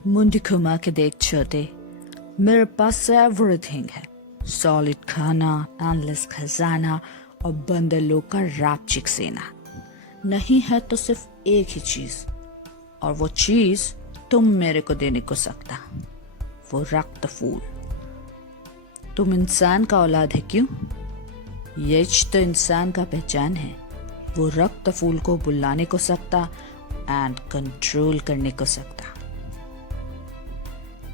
मुंडी घुमा के देख छोटे, मेरे पास एवरीथिंग है। सॉलिड खाना, एंडलेस खजाना और बंदलों का रापचिक सेना। नहीं है तो सिर्फ एक ही चीज, और वो चीज तुम मेरे को देने को सकता, वो रक्त फूल। तुम इंसान का औलाद है क्यों? यही तो इंसान का पहचान है। वो रक्त फूल को बुलाने को सकता एंड कंट्रोल करने को सकता।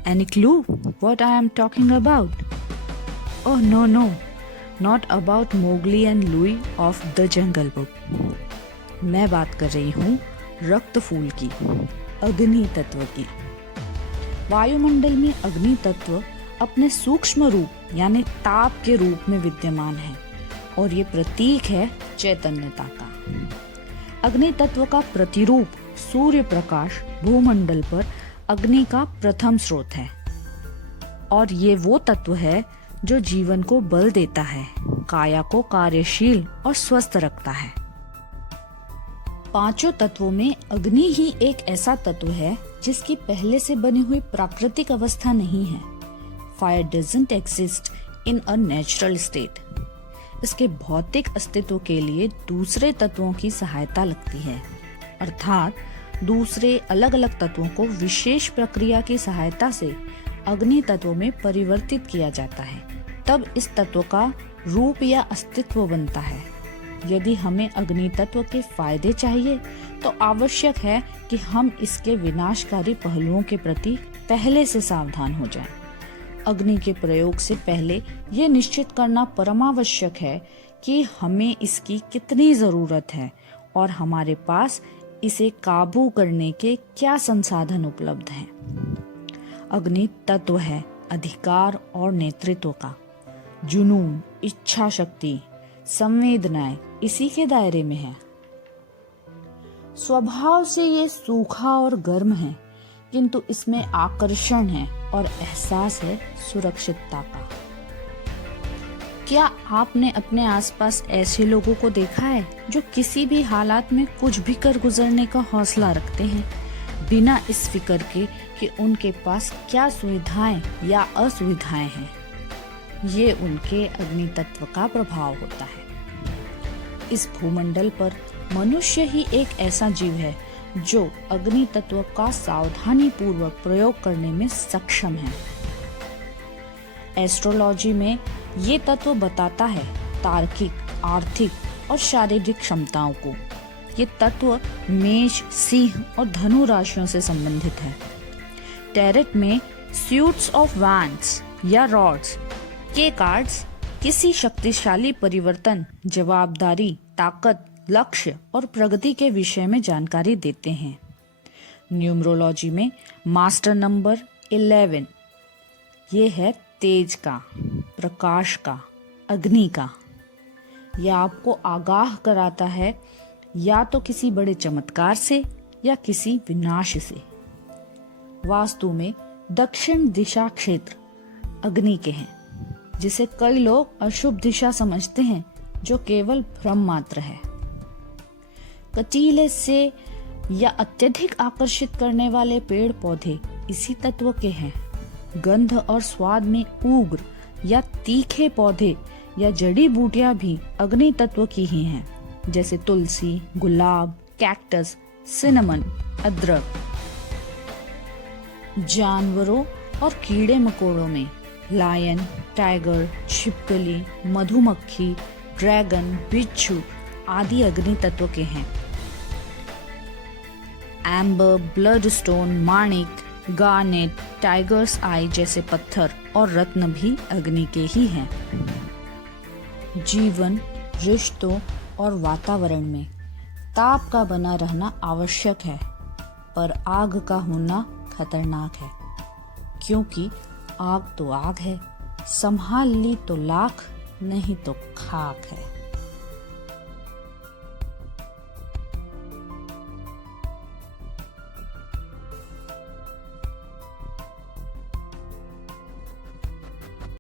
Any clue what I am talking about? Oh no, not about Mowgli and Louie of the Jungle Book. मैं बात कर रही हूँ रक्त फूल की, अग्नि तत्व की। वायुमंडल में अग्नि तत्व अपने सूक्ष्म रूप यानी ताप के रूप में विद्यमान है और ये प्रतीक है चैतन्यता का। अग्नि तत्व का प्रतिरूप सूर्य प्रकाश भूमंडल पर अग्नि का प्रथम स्रोत है और ये वो तत्व है जो जीवन को बल देता है, काया को कार्यशील और स्वस्थ रखता है। पांचों तत्वों में अग्नि ही एक ऐसा तत्व है जिसकी पहले से बनी हुई प्राकृतिक अवस्था नहीं है। Fire doesn't exist in a natural state. इसके भौतिक अस्तित्व के लिए दूसरे तत्वों की सहायता लगती है, अर्थात दूसरे अलग अलग तत्वों को विशेष प्रक्रिया की सहायता से अग्नि तत्व में परिवर्तित किया जाता है, तब इस तत्व का रूप या अस्तित्व बनता है। यदि हमें अग्नि तत्व के फायदे चाहिए तो आवश्यक है कि हम इसके विनाशकारी पहलुओं के प्रति पहले से सावधान हो जाएं। अग्नि के प्रयोग से पहले ये निश्चित करना परमावश्यक है कि हमें इसकी कितनी जरूरत है और हमारे पास इसे काबू करने के क्या संसाधन उपलब्ध हैं। अग्नि तत्व है अधिकार और नेतृत्व का। जुनून, इच्छा शक्ति, संवेदनाएं इसी के दायरे में है। स्वभाव से ये सूखा और गर्म है, किंतु इसमें आकर्षण है और एहसास है सुरक्षितता का। क्या आपने अपने आसपास ऐसे लोगों को देखा है जो किसी भी हालात में कुछ भी कर गुजरने का हौसला रखते हैं, बिना इस फिक्र के कि उनके पास क्या सुविधाएं या असुविधाएं हैं? ये उनके अग्नि तत्व का प्रभाव होता है। इस भूमंडल पर मनुष्य ही एक ऐसा जीव है जो अग्नि तत्व का सावधानी पूर्वक प्रयोग करने में सक्षम है। एस्ट्रोलॉजी में ये तत्व बताता है तार्किक, आर्थिक और शारीरिक क्षमताओं को। ये तत्व मेष, सिंह और धनु राशियों से संबंधित है। टैरेट में सूट्स ऑफ वैंड्स या रॉड्स के कार्ड्स किसी शक्तिशाली परिवर्तन, जवाबदारी, ताकत, लक्ष्य और प्रगति के विषय में जानकारी देते हैं। न्यूमरोलॉजी में मास्टर नंबर 11 ये है तेज का, प्रकाश का, अग्नि का। यह आपको आगाह कराता है या तो किसी बड़े चमत्कार से या किसी विनाश से। वास्तु में दक्षिण दिशा क्षेत्र अग्नि के हैं, जिसे कई लोग अशुभ दिशा समझते हैं, जो केवल भ्रम मात्र है। कटीले से या अत्यधिक आकर्षित करने वाले पेड़ पौधे इसी तत्व के हैं। गंध और स्वाद में उग्र या तीखे पौधे या जड़ी बूटियां भी अग्नि तत्व की ही हैं, जैसे तुलसी, गुलाब, कैक्टस, सिनेमन, अदरक। जानवरों और कीड़े मकोड़ों में लायन, टाइगर, छिपकली, मधुमक्खी, ड्रैगन, बिच्छू आदि अग्नि तत्व के हैं। एम्बर, ब्लडस्टोन, माणिक, गार्नेट, टाइगर्स आई जैसे पत्थर और रत्न भी अग्नि के ही हैं। जीवन, रिश्तों और वातावरण में ताप का बना रहना आवश्यक है, पर आग का होना खतरनाक है, क्योंकि आग तो आग है, संभाल ली तो लाख, नहीं तो खाक है।